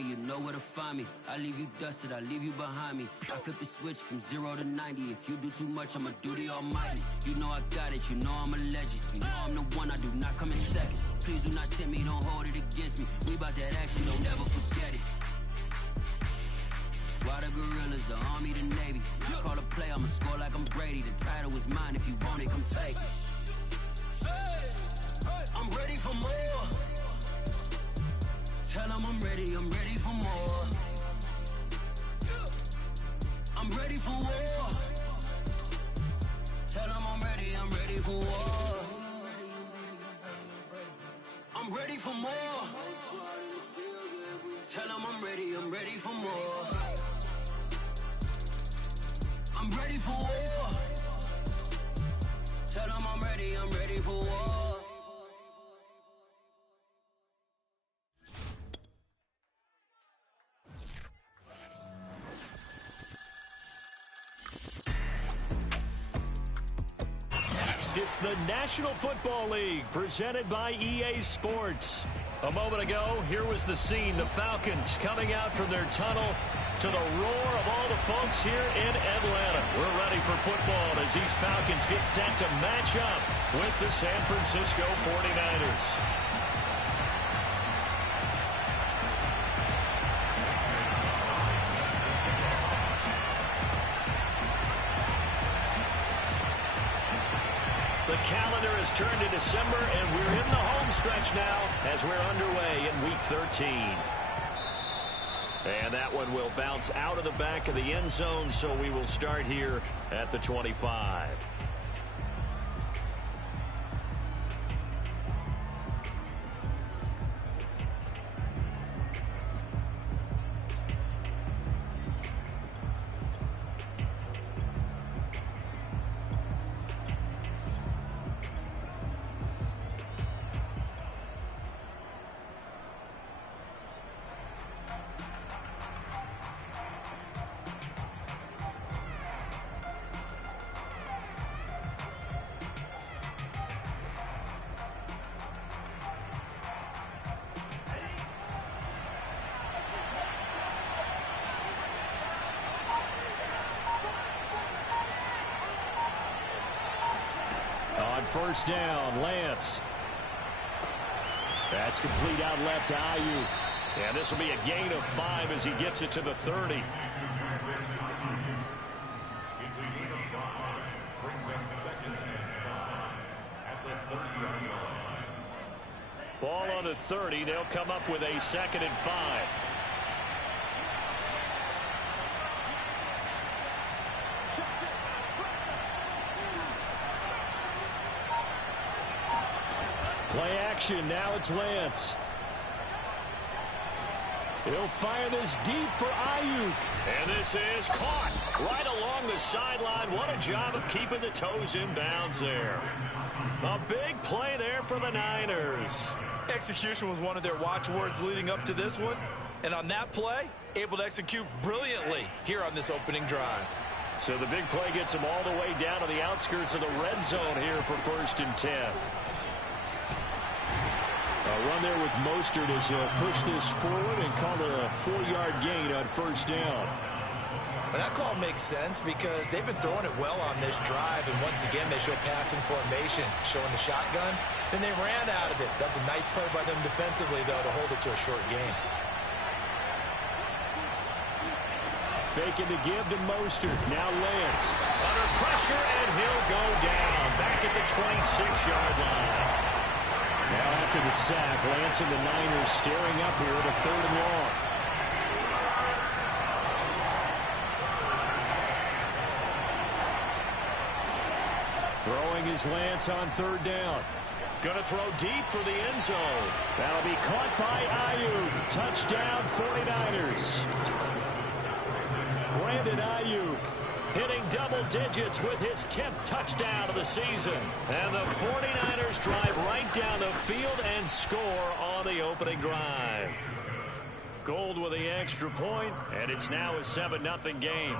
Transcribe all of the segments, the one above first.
me, you know where to find me. I leave you dusted, I leave you behind me. I flip the switch from 0 to 90. If you do too much, I'ma do the almighty. You know I got it, you know I'm a legend. You know I'm the one, I do not come in second. Please do not tempt me, don't hold it against me. We bout that action, don't never forget it. Why the gorillas, the army, the navy. When I call a play, I'ma score like I'm Brady. The title is mine, if you want it, come take it. I'm ready for more. Tell them I'm ready for more. I'm ready for war. Tell them I'm ready for war. I'm ready for more. Tell them I'm ready for more. I'm ready for war. Tell them I'm ready for war. It's the National Football League, presented by EA Sports. A moment ago, here was the scene. The Falcons coming out from their tunnel to the roar of all the folks here in Atlanta. We're ready for football as these Falcons get set to match up with the San Francisco 49ers. The calendar has turned to December, and we're in the home stretch now as we're underway in Week 13. And that one will bounce out of the back of the end zone, so we will start here at the 25. On first down, Lance. That's complete out left to Ayuk. And this will be a gain of 5 as he gets it to the 30. It's a gain of 5. Brings up 2nd and 5 at the 30-yard line. Ball on the 30. They'll come up with a 2nd and 5. Play action. Now it's Lance. He'll fire this deep for Ayuk. And this is caught right along the sideline. What a job of keeping the toes in bounds there. A big play there for the Niners. Execution was one of their watchwords leading up to this one. And on that play, able to execute brilliantly here on this opening drive. So the big play gets them all the way down to the outskirts of the red zone here for 1st and 10. A run there with Mostert as he'll push this forward and call it a 4-yard gain on 1st down. Well, that call makes sense because they've been throwing it well on this drive, and once again they show passing formation, showing the shotgun. Then they ran out of it. That's a nice play by them defensively, though, to hold it to a short gain. Faking the give to Mostert. Now Lance. Under pressure, and he'll go down. Back at the 26-yard line. Now after the sack, Lance and the Niners staring up here at a 3rd and long. Throwing his Lance on 3rd down. Going to throw deep for the end zone. That'll be caught by Ayuk. Touchdown 49ers. Brandon Ayuk hitting double digits with his 10th touchdown of the season. And the 49ers drive right down the field and score on the opening drive. Gold with the extra point, and it's now a 7-0 game.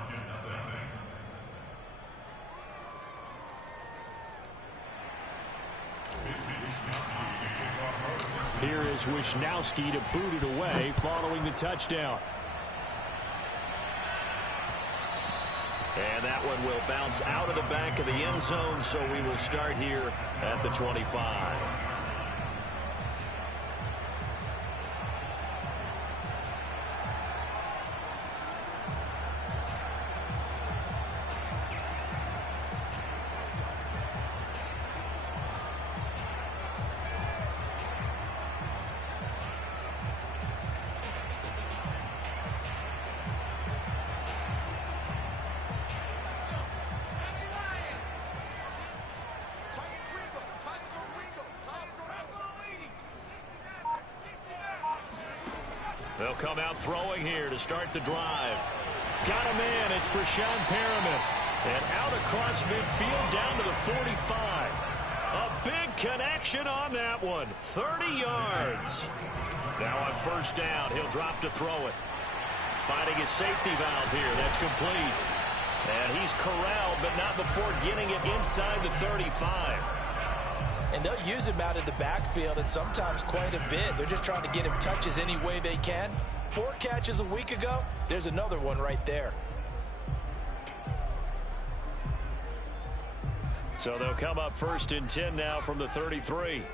Here is Wisnowski to boot it away following the touchdown. And that one will bounce out of the back of the end zone, so we will start here at the 25. They'll come out throwing here to start the drive. Got a man. It's Brashon Perriman. And out across midfield down to the 45. A big connection on that one. 30 yards. Now on first down, he'll drop to throw it. Finding his safety valve here. That's complete. And he's corralled, but not before getting it inside the 35. And they'll use him out of the backfield, and sometimes quite a bit. They're just trying to get him touches any way they can. 4 catches a week ago. There's another one right there. So they'll come up first and 10 now from the 33.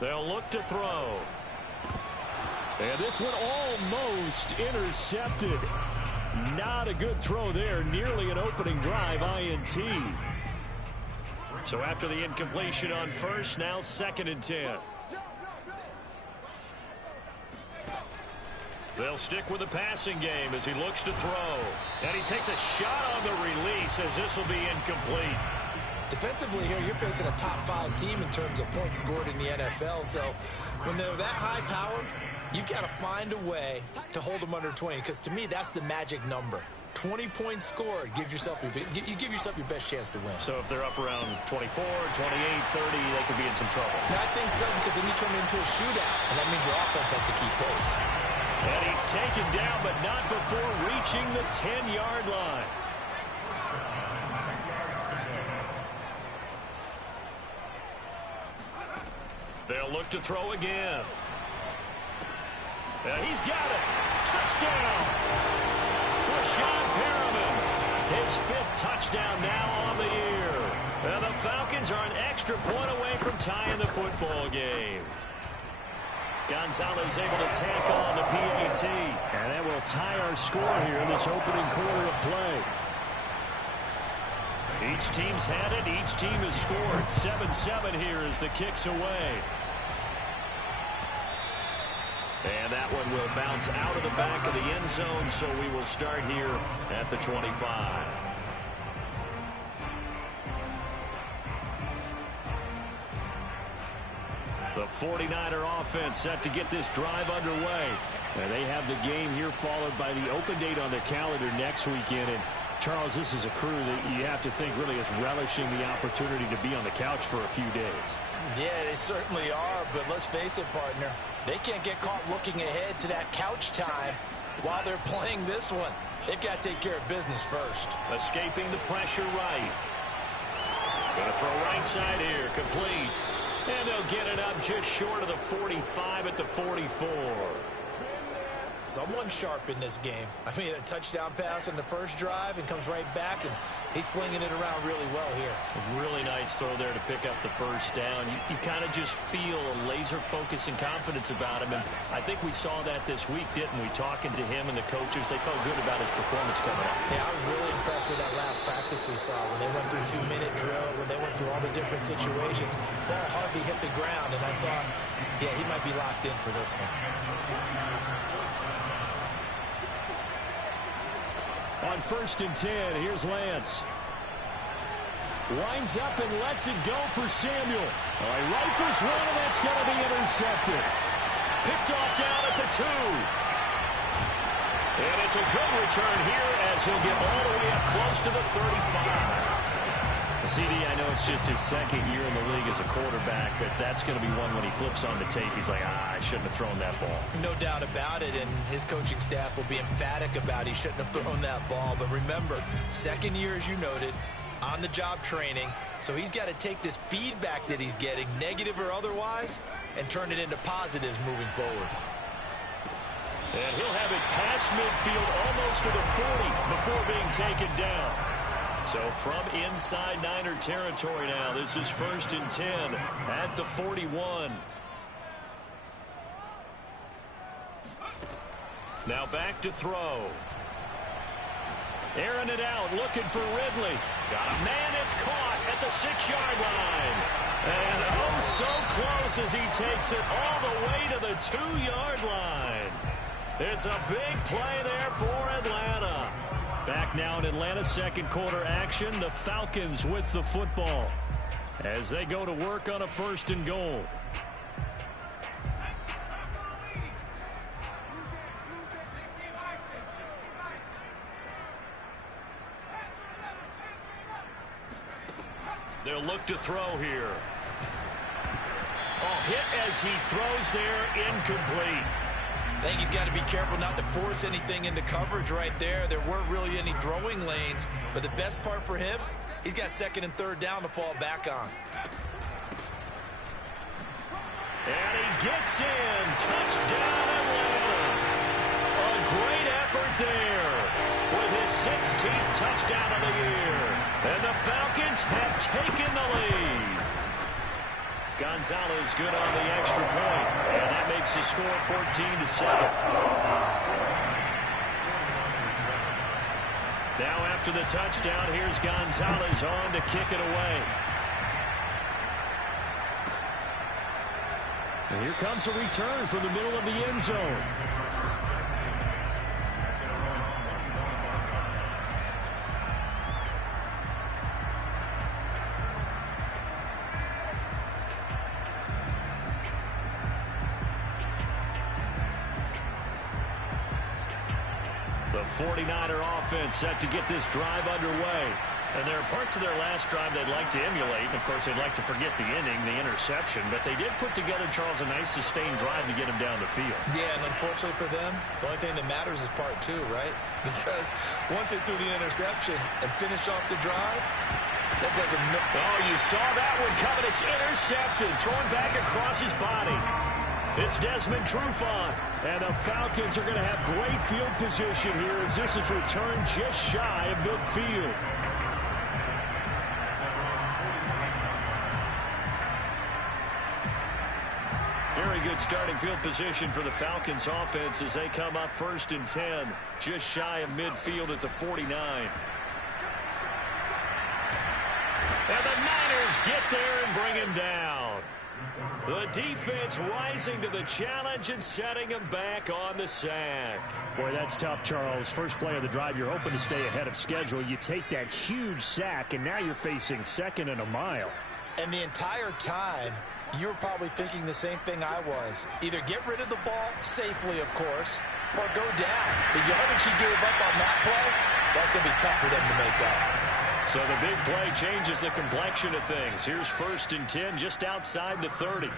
They'll look to throw. And this one almost intercepted. Not a good throw there. Nearly an opening drive INT. So after the incompletion on first, now 2nd and 10. They'll stick with the passing game as he looks to throw. And he takes a shot on the release as this will be incomplete. Defensively here, you're facing a top 5 team in terms of points scored in the NFL. So when they're that high powered, you've got to find a way to hold them under 20, because to me, that's the magic number. 20 points scored gives yourself you give yourself your best chance to win. So if they're up around 24, 28, 30, they could be in some trouble. I think so, because then you turn it into a shootout, and that means your offense has to keep pace. And he's taken down, but not before reaching the 10-yard line. They'll look to throw again. And he's got it. Touchdown. Brashon Perriman. His 5th touchdown now on the year. And the Falcons are an extra point away from tying the football game. Gonzalez able to tack on the PAT. And that will tie our score here in this opening quarter of play. Each team's had it. Each team has scored. 7-7 here as the kick's away. And that one will bounce out of the back of the end zone, so we will start here at the 25. The 49er offense set to get this drive underway. And they have the game here followed by the open date on their calendar next weekend. And Charles, this is a crew that you have to think really is relishing the opportunity to be on the couch for a few days. Yeah, they certainly are, but let's face it, partner. They can't get caught looking ahead to that couch time while they're playing this one. They've got to take care of business first. Escaping the pressure right. Going to throw right side here, complete. And they'll get it up just short of the 45 at the 44. Someone sharp in this game. I mean, a touchdown pass on the first drive and comes right back, and he's flinging it around really well here. A really nice throw there to pick up the first down. You kind of just feel a laser focus and confidence about him, and I think we saw that this week, didn't we? Talking to him and the coaches, they felt good about his performance coming up. Yeah, I was really impressed with that last practice we saw when they went through 2-minute drill, when they went through all the different situations. Ball hardly hit the ground, and I thought, yeah, he might be locked in for this one. On 1st and 10, here's Lance. Winds up and lets it go for Samuel. He rifles one, and that's going to be intercepted. Picked off down at the 2. And it's a good return here as he'll get all the way up close to the 35. CD, I know it's just his 2nd year in the league as a quarterback, but that's going to be one when he flips on the tape. He's like, I shouldn't have thrown that ball. No doubt about it, and his coaching staff will be emphatic about he shouldn't have thrown that ball. But remember, 2nd year, as you noted, on-the-job training, so he's got to take this feedback that he's getting, negative or otherwise, and turn it into positives moving forward. And he'll have it past midfield almost to the 40 before being taken down. So from inside Niner territory now, this is 1st and 10 at the 41. Now back to throw. Airing it out, looking for Ridley. Got a man, it's caught at the 6-yard line. And oh, so close as he takes it all the way to the 2-yard line. It's a big play there for Atlanta. Back now in Atlanta's second quarter action, the Falcons with the football as they go to work on a 1st and goal. They'll look to throw here. Oh, hit as he throws there, incomplete. I think he's got to be careful not to force anything into coverage right there. There weren't really any throwing lanes, but the best part for him, he's got 2nd and 3rd down to fall back on. And he gets in. Touchdown, Atlanta. A great effort there with his 16th touchdown of the year. And the Falcons have taken the lead. Gonzalez good on the extra point, and that makes the score 14-7. Now after the touchdown, here's Gonzalez on to kick it away. And here comes a return from the middle of the end zone. The 49er offense set to get this drive underway. And there are parts of their last drive they'd like to emulate. And, of course, they'd like to forget the inning, the interception. But they did put together, Charles, a nice sustained drive to get him down the field. Yeah, and unfortunately for them, the only thing that matters is part 2, right? Because once they threw the interception and finished off the drive, that doesn't... Oh, you saw that one coming. It's intercepted, thrown back across his body. It's Desmond Trufant, and the Falcons are going to have great field position here as this is returned just shy of midfield. Very good starting field position for the Falcons offense as they come up 1st and 10, just shy of midfield at the 49. And the Niners get there and bring him down. The defense rising to the challenge and setting him back on the sack. Boy, that's tough, Charles. First play of the drive, you're hoping to stay ahead of schedule. You take that huge sack, and now you're facing 2nd and a mile. And the entire time, you were probably thinking the same thing I was. Either get rid of the ball, safely, of course, or go down. The yardage he gave up on that play, that's going to be tough for them to make up. So the big play changes the complexion of things. Here's 1st and 10 just outside the 30.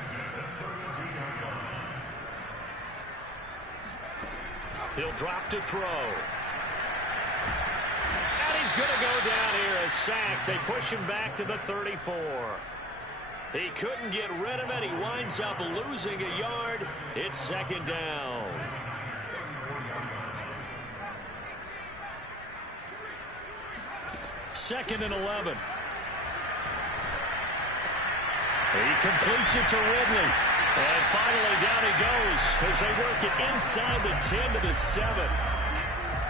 He'll drop to throw. And he's going to go down here, a sack. They push him back to the 34. He couldn't get rid of it. He winds up losing a yard. It's 2nd down. Second and 11. He completes it to Ridley. And finally down he goes as they work it inside the 10 to the 7.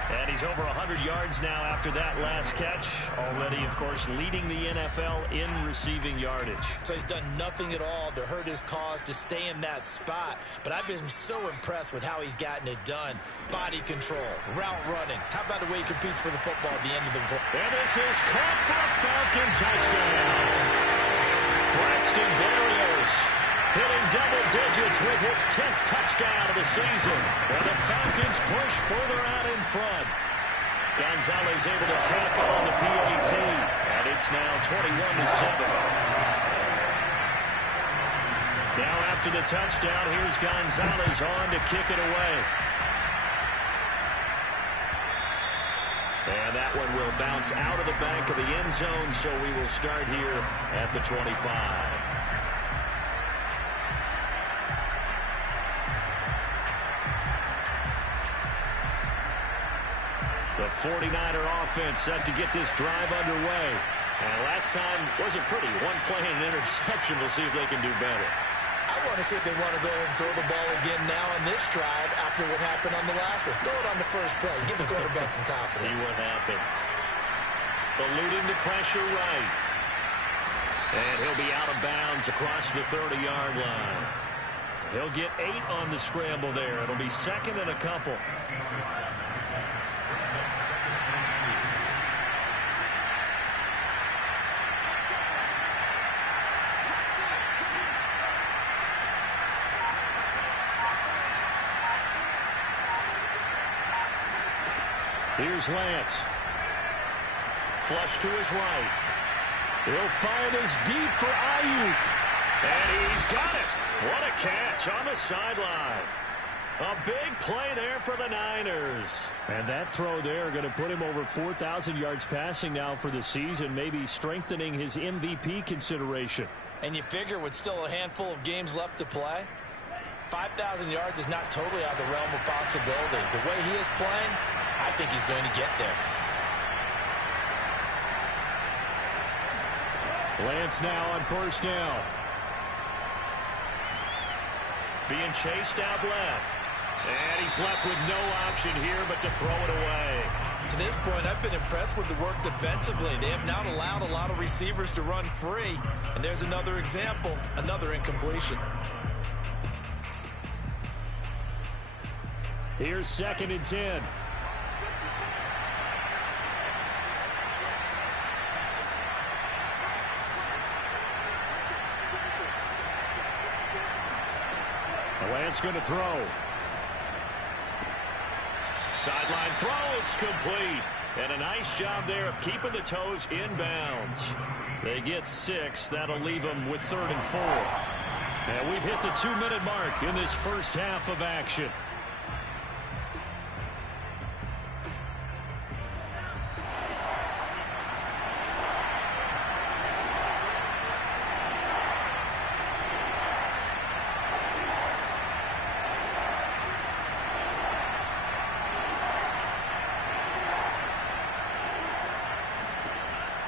And he's over 100 yards now after that last catch. Already, of course, leading the NFL in receiving yardage. So he's done nothing at all to hurt his cause to stay in that spot. But I've been so impressed with how he's gotten it done. Body control, route running. How about the way he competes for the football at the end of the ball? And this is caught for a Falcon touchdown. Braxton Berrios hitting double digits with his 10th touchdown of the season. And the Falcons push further out in front. Gonzalez able to tackle on the PAT. And it's now 21-7. Now after the touchdown, here's Gonzalez on to kick it away. And that one will bounce out of the back of the end zone, so we will start here at the 25. The 49er offense set to get this drive underway. And last time wasn't pretty. One play and an interception. We'll see if they can do better. I want to see if they want to go ahead and throw the ball again now in this drive after what happened on the last one. Throw it on the first play. Give the quarterback some confidence. See what happens. Eluding the pressure right. And he'll be out of bounds across the 30-yard line. He'll get 8 on the scramble there. It'll be second and a couple. Here's Lance. Flush to his right. He'll find his deep for Ayuk. And he's got it. What a catch on the sideline. A big play there for the Niners. And that throw there going to put him over 4,000 yards passing now for the season, maybe strengthening his MVP consideration. And you figure with still a handful of games left to play, 5,000 yards is not totally out of the realm of possibility. The way he is playing, I think he's going to get there. Lance now on first down. Being chased out left. And he's left with no option here but to throw it away. To this point, I've been impressed with the work defensively. They have not allowed a lot of receivers to run free. And there's another example, another incompletion. Here's second and 10. Lance going to throw. Sideline throw, it's complete. And a nice job there of keeping the toes inbounds. They get 6. That'll leave them with 3rd and 4. And we've hit the 2-minute mark in this first half of action.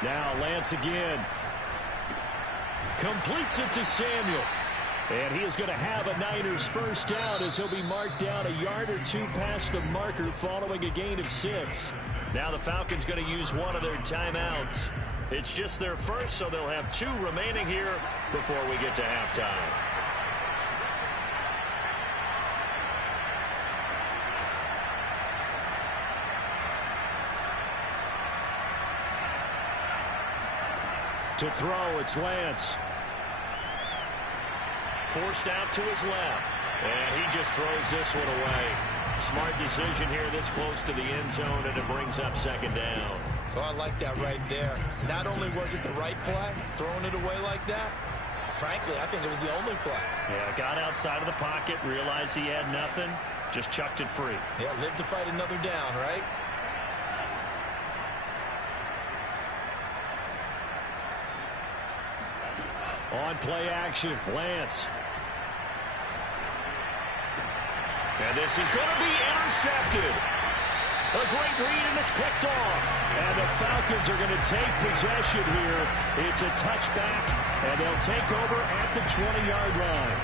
Now Lance again. Completes it to Samuel. And he is going to have a Niners first down as he'll be marked down a yard or 2 past the marker following a gain of 6. Now the Falcons going to use one of their timeouts. It's just their first, so they'll have 2 remaining here before we get to halftime. To throw, it's Lance. Forced out to his left. And he just throws this one away. Smart decision here this close to the end zone, and it brings up second down. Oh, I like that right there. Not only was it the right play, throwing it away like that, frankly, I think it was the only play. Yeah, got outside of the pocket, realized he had nothing, just chucked it free. Yeah, live to fight another down, right? On play action, Lance. And this is going to be intercepted. A great read, and it's picked off. And the Falcons are going to take possession here. It's a touchback, and they'll take over at the 20-yard line.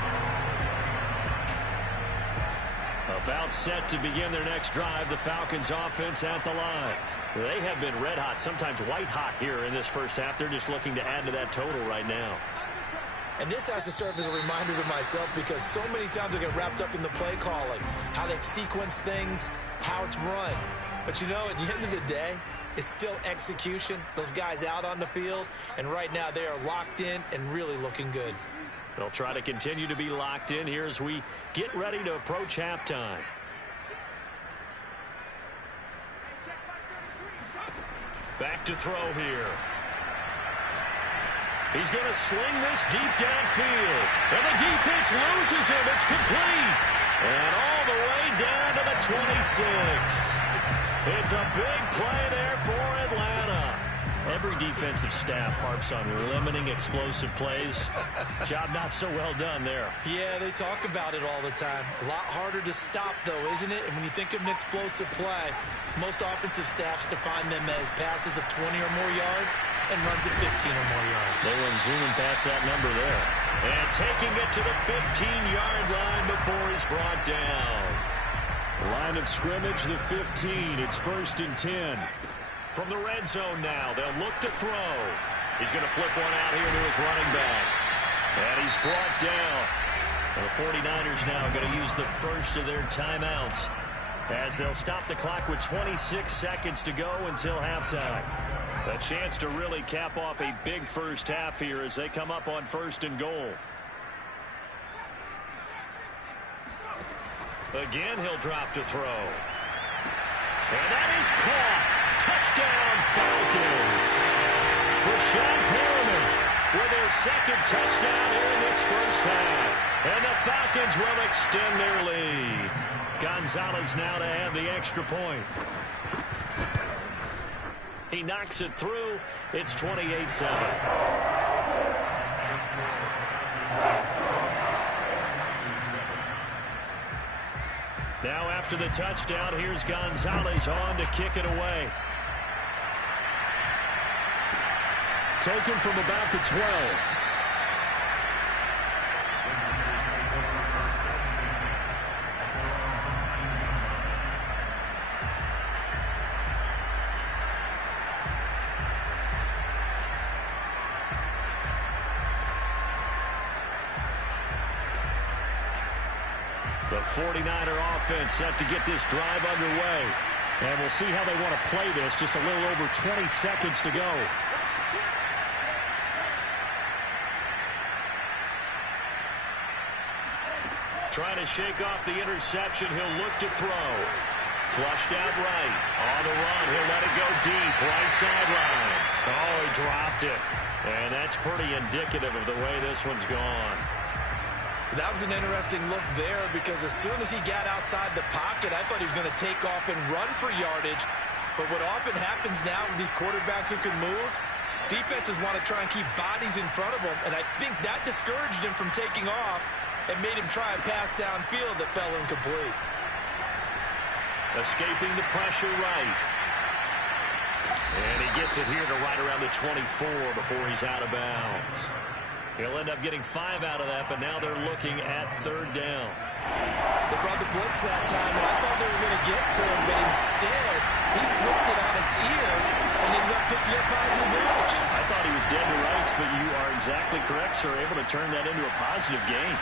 About set to begin their next drive, the Falcons offense at the line. They have been red hot, sometimes white hot here in this first half. They're just looking to add to that total right now. And this has to serve as a reminder to myself because so many times I get wrapped up in the play calling, how they've sequenced things, how it's run. But you know, at the end of the day, it's still execution. Those guys out on the field, and right now they are locked in and really looking good. They'll try to continue to be locked in here as we get ready to approach halftime. Back to throw here. He's going to sling this deep downfield. And the defense loses him. It's complete. And all the way down to the 26. It's a big play there for Atlanta. Every defensive staff harps on limiting explosive plays. Job not so well done there. Yeah, they talk about it all the time. A lot harder to stop, though, isn't it? And when you think of an explosive play, most offensive staffs define them as passes of 20 or more yards and runs of 15 or more yards. They went zooming past that number there. And taking it to the 15-yard line before he's brought down. Line of scrimmage, the 15. It's 1st and 10. From the red zone now, they'll look to throw. He's going to flip one out here to his running back. And he's brought down. The 49ers now going to use the first of their timeouts as they'll stop the clock with 26 seconds to go until halftime. A chance to really cap off a big first half here as they come up on 1st and goal. Again, he'll drop to throw. And that is caught. Touchdown, Falcons. Rashad Perriman with his second touchdown here in this first half. And the Falcons will extend their lead. Gonzalez now to add the extra point. He knocks it through. It's 28-7. Now after the touchdown, here's Gonzalez on to kick it away. Taken from about the 12. The 49er offense set to get this drive underway. And we'll see how they want to play this. Just a little over 20 seconds to go. Trying to shake off the interception. He'll look to throw. Flushed out right. On the run. He'll let it go deep. Right sideline. Oh, he dropped it. And that's pretty indicative of the way this one's gone. That was an interesting look there because as soon as he got outside the pocket, I thought he was going to take off and run for yardage. But what often happens now with these quarterbacks who can move, defenses want to try and keep bodies in front of them. And I think that discouraged him from taking off and made him try a pass downfield that fell incomplete. Escaping the pressure right. And he gets it here to right around the 24 before he's out of bounds. He'll end up getting 5 out of that, but now they're looking at 3rd down. They brought the blitz that time, and I thought they were going to get to him, but instead, he flipped it on its ear and ended up picking up positive yardage. I thought he was dead to rights, but you are exactly correct, sir. Able to turn that into a positive gain.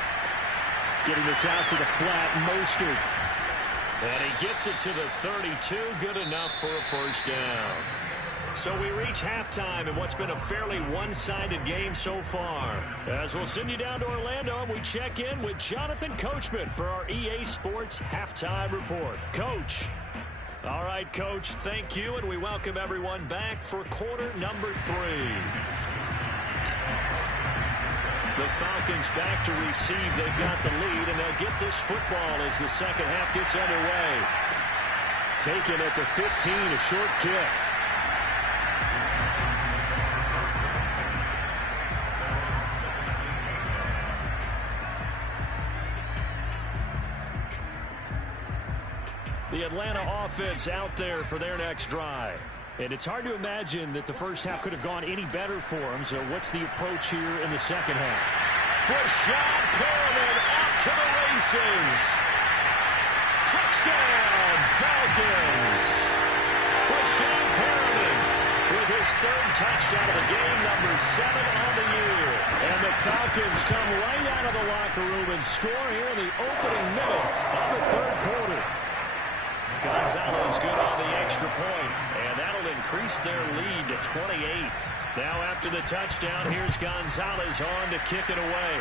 Getting this out to the flat, Mostert. And he gets it to the 32. Good enough for a 1st down. So we reach halftime in what's been a fairly one-sided game so far. As we'll send you down to Orlando, and we check in with Jonathan Coachman for our EA Sports Halftime Report. Coach. All right, Coach, thank you, and we welcome everyone back for quarter number 3. The Falcons back to receive. They've got the lead, and they'll get this football as the second half gets underway. Taken at the 15, a short kick. The Atlanta offense out there for their next drive. And it's hard to imagine that the first half could have gone any better for them. So what's the approach here in the second half? Rashad Perriman off to the races. Touchdown, Falcons. Rashad Perriman with his 3rd touchdown of the game, number 7 on the year. And the Falcons come right out of the locker room and score here in the opening minute of the 3rd quarter. Gonzalez good on the extra point, and that'll increase their lead to 28. Now after the touchdown, here's Gonzalez on to kick it away.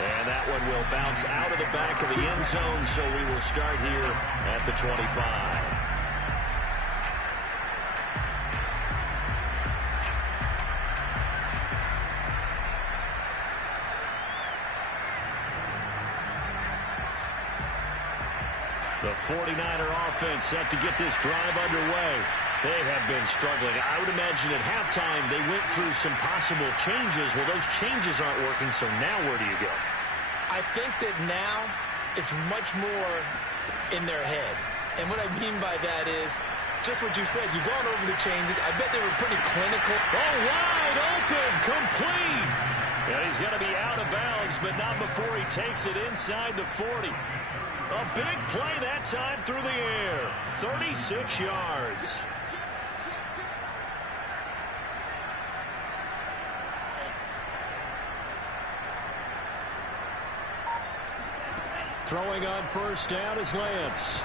And that one will bounce out of the back of the end zone, so we will start here at the 25. The 49er offense set to get this drive underway. They have been struggling. I would imagine at halftime they went through some possible changes. Well, those changes aren't working, so now where do you go? I think that now it's much more in their head. And what I mean by that is just what you said. You've gone over the changes. I bet they were pretty clinical. Oh, wide open, complete. And he's going to be out of bounds, but not before he takes it inside the 40. A big play that time through the air. 36 yards. Throwing on first down is Lance.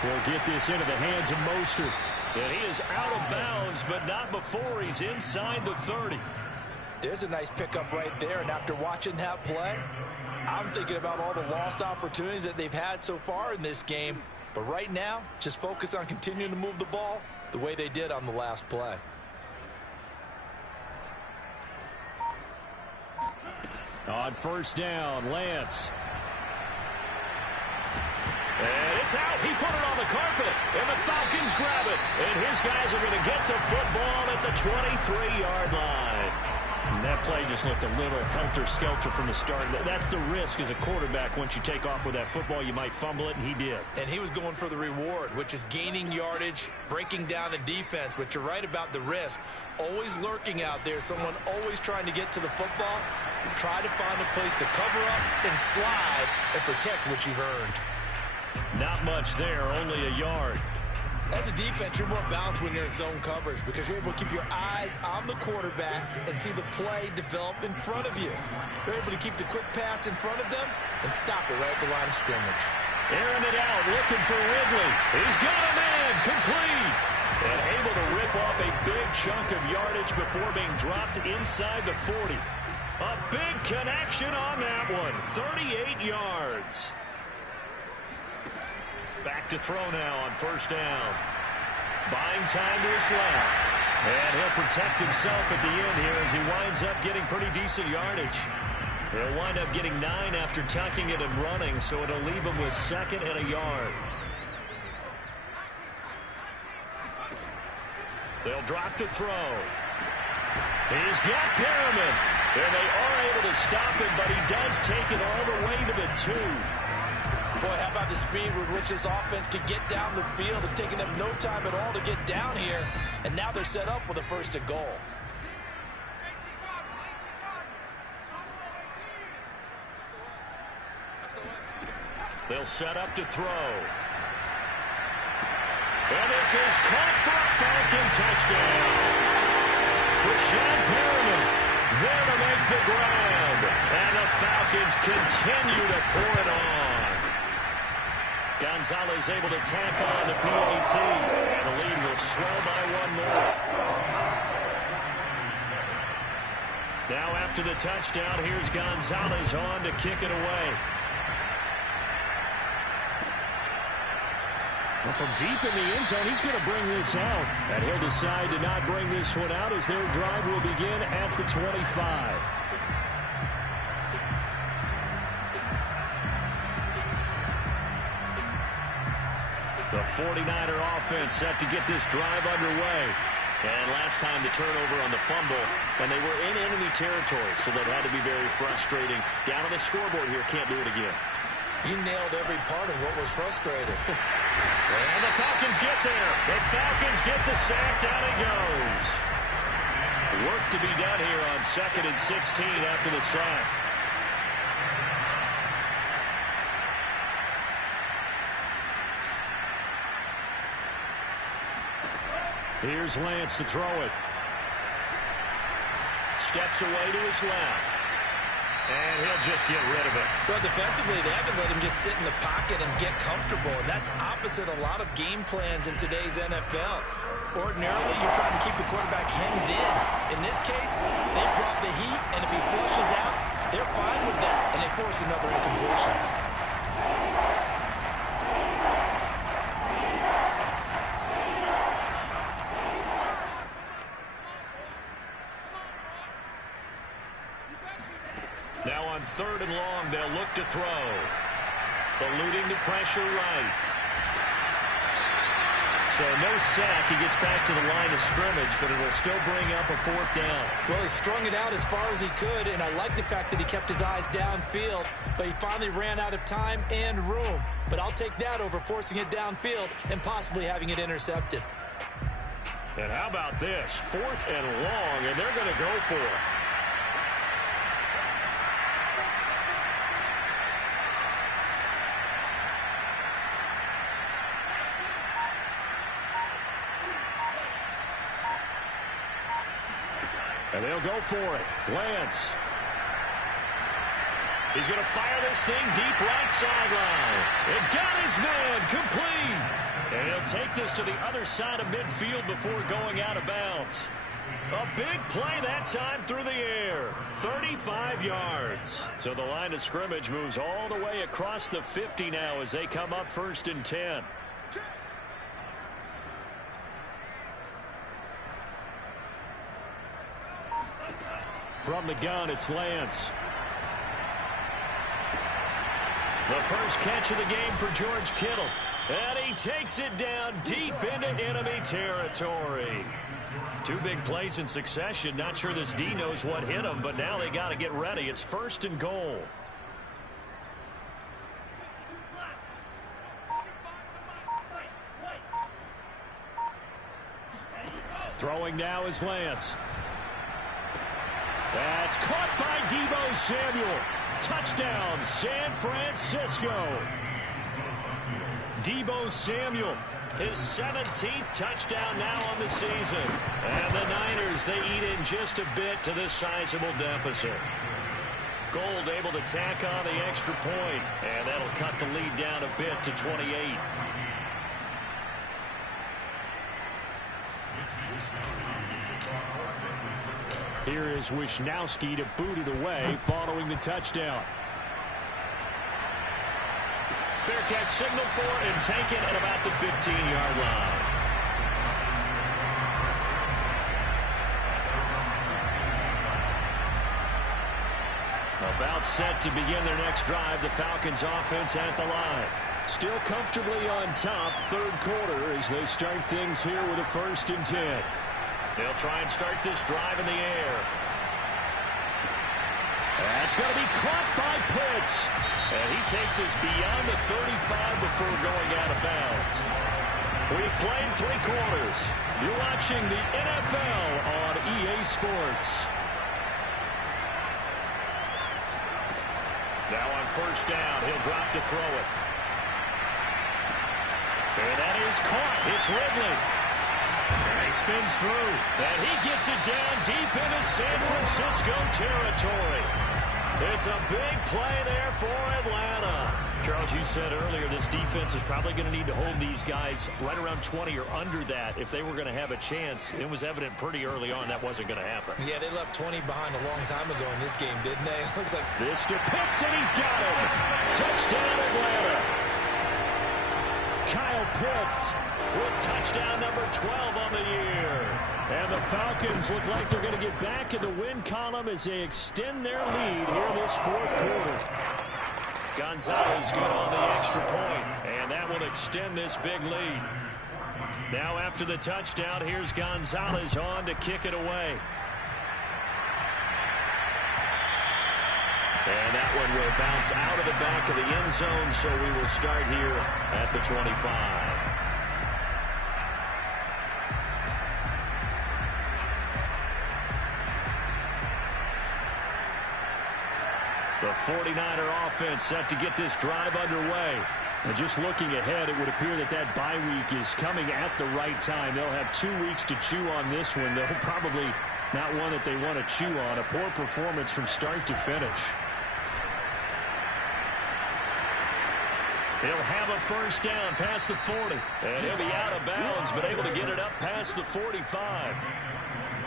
He'll get this into the hands of Mostert. And he is out of bounds, but not before he's inside the 30. There's a nice pickup right there, and after watching that play, I'm thinking about all the lost opportunities that they've had so far in this game. But right now, just focus on continuing to move the ball the way they did on the last play. On first down, Lance. And it's out. He put it on the carpet, and the Falcons grab it. And his guys are going to get the football at the 23-yard line. And that play just looked a little helter-skelter from the start. That's the risk as a quarterback. Once you take off with that football, you might fumble it, and he did. And he was going for the reward, which is gaining yardage, breaking down a defense. But you're right about the risk. Always lurking out there, someone always trying to get to the football. Try to find a place to cover up and slide and protect what you've earned. Not much there, only a yard. As a defense, you're more balanced when you're in zone coverage because you're able to keep your eyes on the quarterback and see the play develop in front of you. You're able to keep the quick pass in front of them and stop it right at the line of scrimmage. Airing it out, looking for Ridley. He's got a man, complete. And able to rip off a big chunk of yardage before being dropped inside the 40. A big connection on that one, 38 yards. Back to throw now on first down. Buying time to his left. And he'll protect himself at the end here as he winds up getting pretty decent yardage. He'll wind up getting 9 after tucking it and running, so it'll leave him with second and a yard. They'll drop to throw. He's got Perriman. And they are able to stop him, but he does take it all the way to the 2. Boy, how about the speed with which this offense can get down the field? It's taken them no time at all to get down here, and now they're set up with a first and goal. They'll set up to throw. And this is caught for a Falcon touchdown. Rashad Perriman there to make the grab. And the Falcons continue to pour it on. Gonzalez able to tack on the PAT. And the lead will swell by 1 more. Now after the touchdown, here's Gonzalez on to kick it away. Well, from deep in the end zone, he's going to bring this out. And he'll decide to not bring this one out as their drive will begin at the 25. The 49er offense set to get this drive underway. And last time the turnover on the fumble, and they were in enemy territory, so that had to be very frustrating. Down on the scoreboard here, can't do it again. You nailed every part of what was frustrating. And the Falcons get there. The Falcons get the sack. Down it goes. Work to be done here on 2nd and 16 after the sack. Here's Lance to throw it. Steps away to his left. And he'll just get rid of it. Well, defensively, they haven't let him just sit in the pocket and get comfortable. And that's opposite a lot of game plans in today's NFL. Ordinarily, you're trying to keep the quarterback hemmed in. In this case, they brought the heat, and if he flushes out, they're fine with that. And they force another incompletion. Now on 3rd and long, they'll look to throw. eluding the pressure right. So no sack. He gets back to the line of scrimmage, but it'll still bring up a 4th down. Well, he strung it out as far as he could, and I like the fact that he kept his eyes downfield, but he finally ran out of time and room. But I'll take that over forcing it downfield and possibly having it intercepted. And how about this? 4th and long, and they're going to go for it. And they'll go for it. Lance. He's going to fire this thing deep right sideline. It got his man complete. And he'll take this to the other side of midfield before going out of bounds. A big play that time through the air. 35 yards. So the line of scrimmage moves all the way across the 50 now as they come up 1st and 10. From the gun, it's Lance. The first catch of the game for George Kittle. And he takes it down deep into enemy territory. 2 big plays in succession. Not sure this D knows what hit him, but now they got to get ready. It's 1st and goal. Throwing now is Lance. That's caught by Deebo Samuel. Touchdown, San Francisco. Deebo Samuel, his 17th touchdown now on the season. And the Niners, they eat in just a bit to this sizable deficit. Gold able to tack on the extra point, and that'll cut the lead down a bit to 28. Here is Wisnowski to boot it away following the touchdown. Fair catch signal for and taken at about the 15-yard line. About set to begin their next drive, the Falcons offense at the line. Still comfortably on top, 3rd quarter as they start things here with a 1st and 10. They'll try and start this drive in the air. That's going to be caught by Pitts. And he takes us beyond the 35 before going out of bounds. We've played 3 quarters. You're watching the NFL on EA Sports. Now on 1st down, he'll drop to throw it. And that is caught. It's Ridley. And he spins through. And he gets it down deep into San Francisco territory. It's a big play there for Atlanta. Charles, you said earlier this defense is probably going to need to hold these guys right around 20 or under that if they were going to have a chance. It was evident pretty early on that wasn't going to happen. Yeah, they left 20 behind a long time ago in this game, didn't they? Looks like this to Pitts, and he's got him. Touchdown, Atlanta. Kyle Pitts with touchdown number 12 on the year. And the Falcons look like they're going to get back in the win column as they extend their lead here in this 4th quarter. Gonzalez good on the extra point, and that will extend this big lead. Now after the touchdown, here's Gonzalez on to kick it away. And that one will bounce out of the back of the end zone, so we will start here at the 25. The 49er offense set to get this drive underway. And just looking ahead, it would appear that that bye week is coming at the right time. They'll have 2 weeks to chew on this one. They'll probably not one that they want to chew on. A poor performance from start to finish. He'll have a 1st down past the 40. And he'll be out of bounds, but able to get it up past the 45.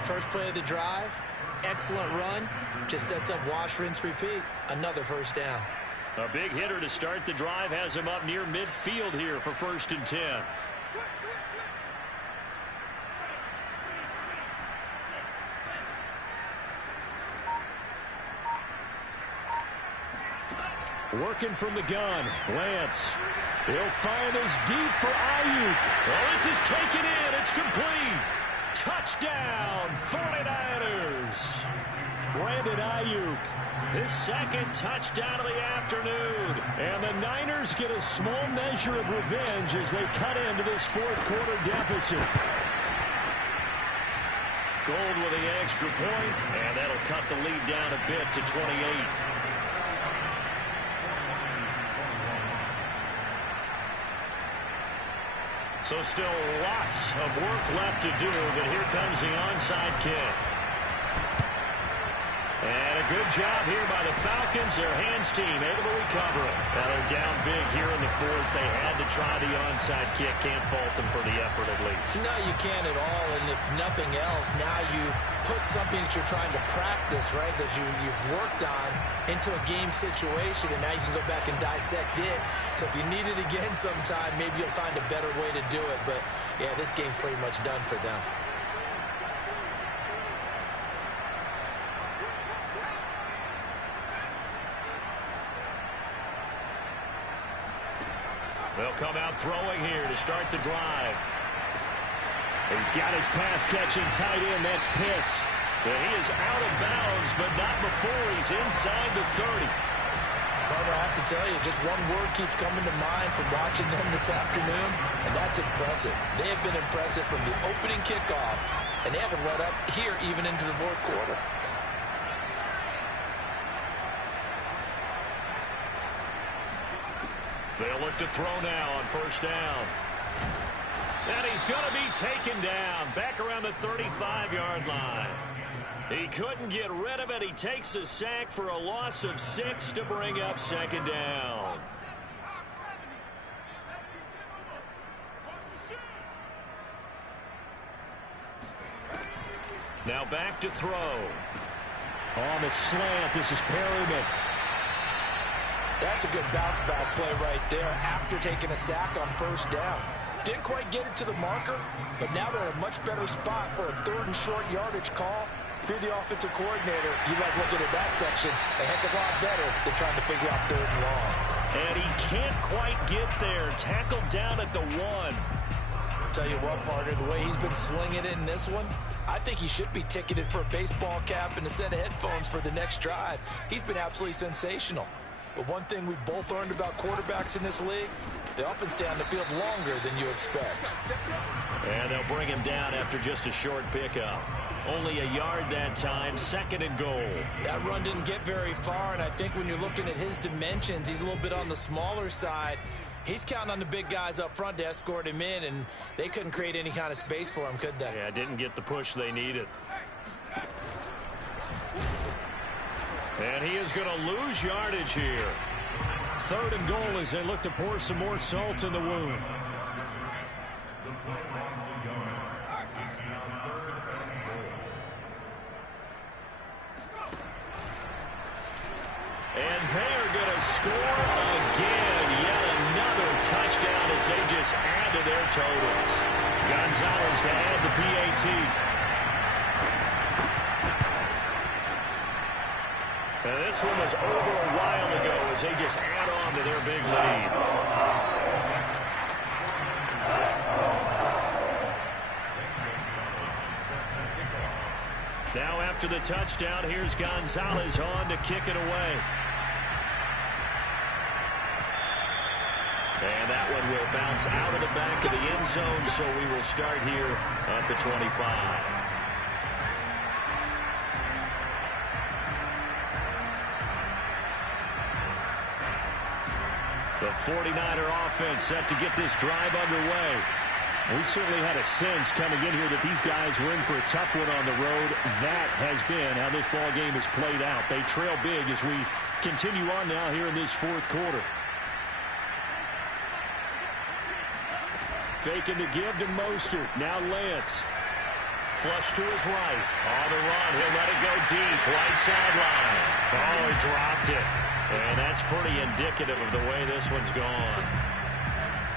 First play of the drive. Excellent run. Just sets up wash, rinse, repeat. Another 1st down. A big hitter to start the drive has him up near midfield here for 1st and 10. Working from the gun, Lance. He'll find this deep for Ayuk. Oh, this is taken in. It's complete. Touchdown, 49ers. Brandon Ayuk, his second touchdown of the afternoon. And the Niners get a small measure of revenge as they cut into this fourth-quarter deficit. Gold with the extra point, and that'll cut the lead down a bit to 28. So still lots of work left to do, but here comes the onside kick. And a good job here by the Falcons. Their hands team able to recover it. Now they're down big here in the fourth. They had to try the onside kick. Can't fault them for the effort at least. No, you can't at all. And if nothing else, now you've put something that you're trying to practice, right, that you've worked on into a game situation, and now you can go back and dissect it. So if you need it again sometime, maybe you'll find a better way to do it. But, yeah, this game's pretty much done for them. They'll come out throwing here to start the drive. He's got his pass-catching tight end. That's Pitts. But he is out of bounds, but not before he's inside the 30. Barbara, I have to tell you, just one word keeps coming to mind from watching them this afternoon, and that's impressive. They have been impressive from the opening kickoff, and they haven't let up here even into the fourth quarter. They'll look to throw now on first down. And he's going to be taken down back around the 35-yard line. He couldn't get rid of it. He takes a sack for a loss of 6 to bring up second down. Now back to throw. On the slant, this is Perryman. That's a good bounce-back play right there after taking a sack on first down. Didn't quite get it to the marker, but now they're in a much better spot for a third and short yardage call. If you're the offensive coordinator, you like looking at that section a heck of a lot better than trying to figure out third and long. And he can't quite get there. Tackled down at the 1. Tell you what, partner, the way he's been slinging it in this one, I think he should be ticketed for a baseball cap and a set of headphones for the next drive. He's been absolutely sensational. But one thing we've both learned about quarterbacks in this league, they often stay on the field longer than you expect. And they'll bring him down after just a short pickup. Only a yard that time, second and goal. That run didn't get very far, and I think when you're looking at his dimensions, he's a little bit on the smaller side. He's counting on the big guys up front to escort him in, and they couldn't create any kind of space for him, could they? Yeah, didn't get the push they needed. And he is going to lose yardage here. Third and goal as they look to pour some more salt in the wound. And they're going to score again. Yet another touchdown as they just add to their totals. Gonzalez to add the PAT. Now this one was over a while ago as they just add on to their big lead. Now after the touchdown, here's Gonzalez on to kick it away. And that one will bounce out of the back of the end zone, so we will start here at the 25. The 49er offense set to get this drive underway. We certainly had a sense coming in here that these guys were in for a tough one on the road. That has been how this ball game has played out. They trail big as we continue on now here in this fourth quarter. Faking the give to Mostert. Now Lance. Flush to his right. On the run. He'll let it go deep. Right sideline. Oh, he dropped it. And that's pretty indicative of the way this one's gone.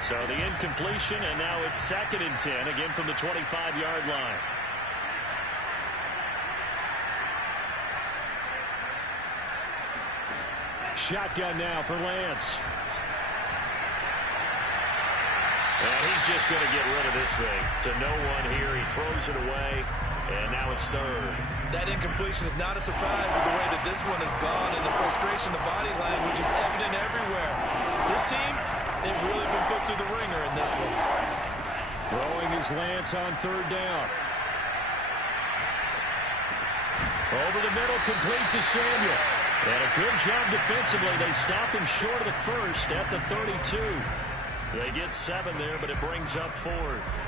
So the incompletion, and now it's 2nd and 10, again from the 25-yard line. Shotgun now for Lance. And he's just going to get rid of this thing. To no one here. He throws it away. And now it's third. That incompletion is not a surprise with the way that this one has gone. And the frustration, the body language is evident everywhere. This team, they've really been put through the ringer in this one. Throwing his Lance on third down. Over the middle, complete to Samuel. And a good job defensively. They stop him short of the first at the 32. They get 7 there, but it brings up fourth.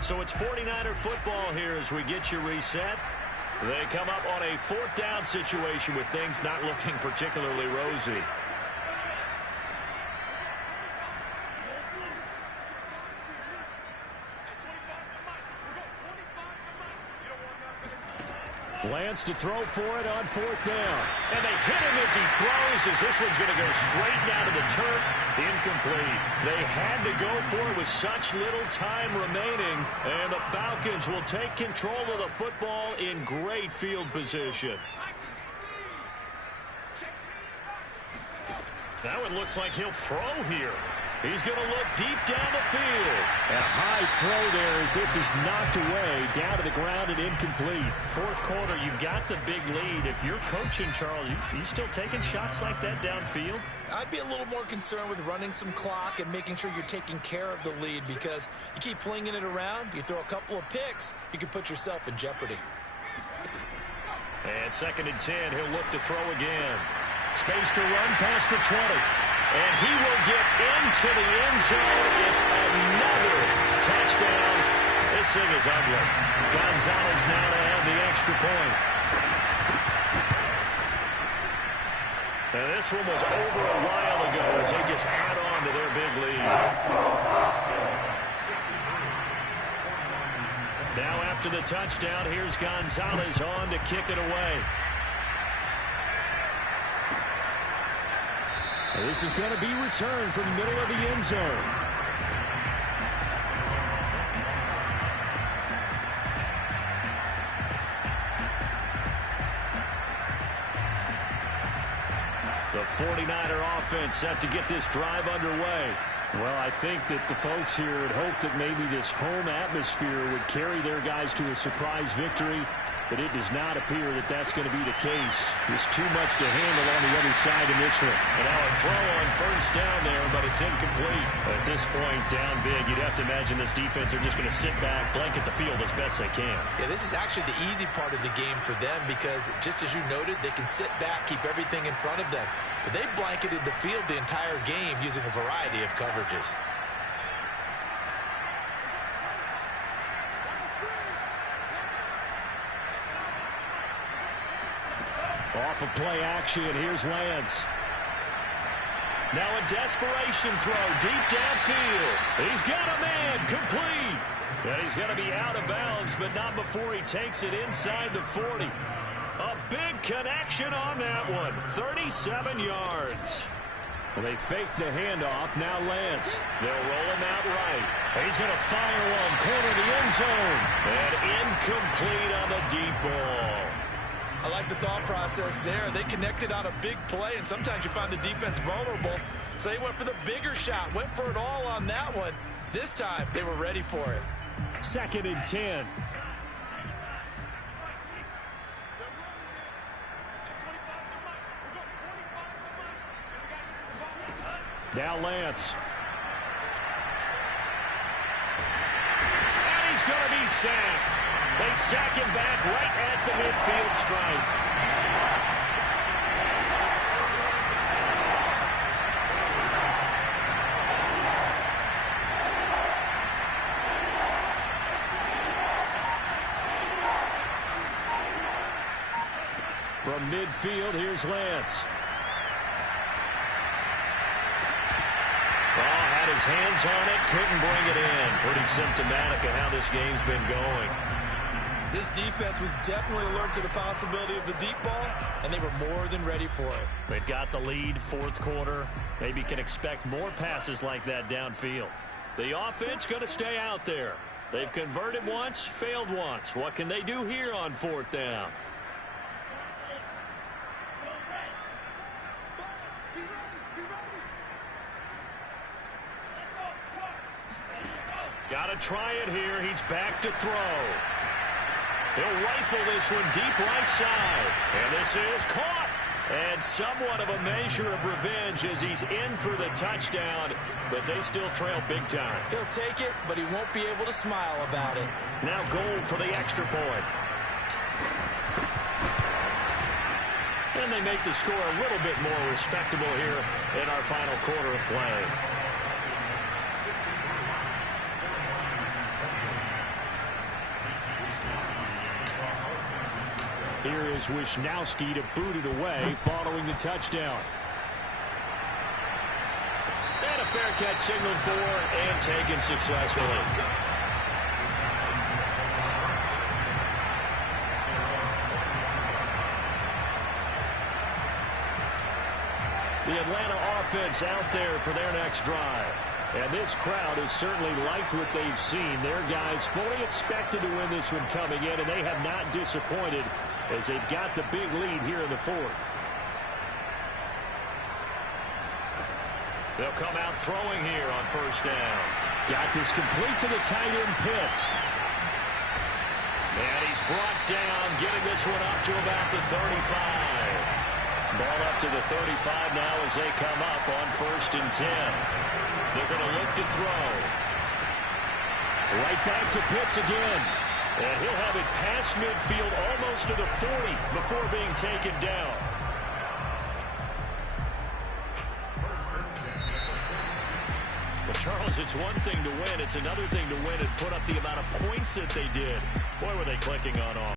So it's 49er football here as we get you reset. They come up on a fourth down situation with things not looking particularly rosy. Lance to throw for it on fourth down. And they hit him as he throws, as this one's going to go straight down to the turf. Incomplete. They had to go for it with such little time remaining. And the Falcons will take control of the football in great field position. That one looks like he'll throw here. He's going to look deep down the field. And a high throw there as this is knocked away down to the ground and incomplete. Fourth quarter, you've got the big lead. If you're coaching, Charles, you still taking shots like that downfield? I'd be a little more concerned with running some clock and making sure you're taking care of the lead, because you keep flinging it around, you throw a couple of picks, you can put yourself in jeopardy. And 2nd and 10, he'll look to throw again. Space to run past the 20. And he will get into the end zone. It's another touchdown. This thing is ugly. Gonzalez now to add the extra point. And this one was over a while ago as they just add on to their big lead. Now after the touchdown, here's Gonzalez on to kick it away. This is going to be returned from the middle of the end zone. The 49er offense set to get this drive underway. Well, I think that the folks here had hoped that maybe this home atmosphere would carry their guys to a surprise victory. But it does not appear that that's going to be the case. There's too much to handle on the other side in this one. And now a throw on first down there, but it's incomplete. At this point, down big, you'd have to imagine this defense are just going to sit back, blanket the field as best they can. Yeah, this is actually the easy part of the game for them, because just as you noted, they can sit back, keep everything in front of them. But they blanketed the field the entire game using a variety of coverages. Off of play action, here's Lance. Now a desperation throw deep downfield. He's got a man, complete. And he's going to be out of bounds, but not before he takes it inside the 40. A big connection on that one, 37 yards. Well, they faked the handoff, now Lance. They'll roll him out right. He's going to fire one, corner of the end zone. And incomplete on the deep ball. I like the thought process there. They connected on a big play, and sometimes you find the defense vulnerable. So they went for the bigger shot, went for it all on that one. This time, they were ready for it. 2nd and 10. Now Lance. And he's going to be sacked. They sack him back right at the midfield stripe. From midfield, here's Lance. Had his hands on it, couldn't bring it in. Pretty symptomatic of how this game's been going. This defense was definitely alert to the possibility of the deep ball, and they were more than ready for it. They've got the lead, fourth quarter. Maybe can expect more passes like that downfield. The offense going to stay out there. They've converted once, failed once. What can they do here on fourth down? Got to try it here. He's back to throw. He'll rifle this one deep right side. And this is caught. And somewhat of a measure of revenge as he's in for the touchdown. But they still trail big time. He'll take it, but he won't be able to smile about it. Now Gold for the extra point. And they make the score a little bit more respectable here in our final quarter of play. Here is Wisnowski to boot it away following the touchdown. And a fair catch signaled for and taken successfully. The Atlanta offense out there for their next drive. And this crowd has certainly liked what they've seen. Their guys fully expected to win this one coming in, and they have not disappointed as they've got the big lead here in the fourth. They'll come out throwing here on first down. Got this complete to the tight end Pitts. And he's brought down, getting this one up to about the 35. Ball up to the 35 now as they come up on 1st and 10. They're going to look to throw. Right back to Pitts again. And he'll have it past midfield almost to the 40 before being taken down. Well, Charles, it's one thing to win. It's another thing to win and put up the amount of points that they did. Boy, were they clicking on off.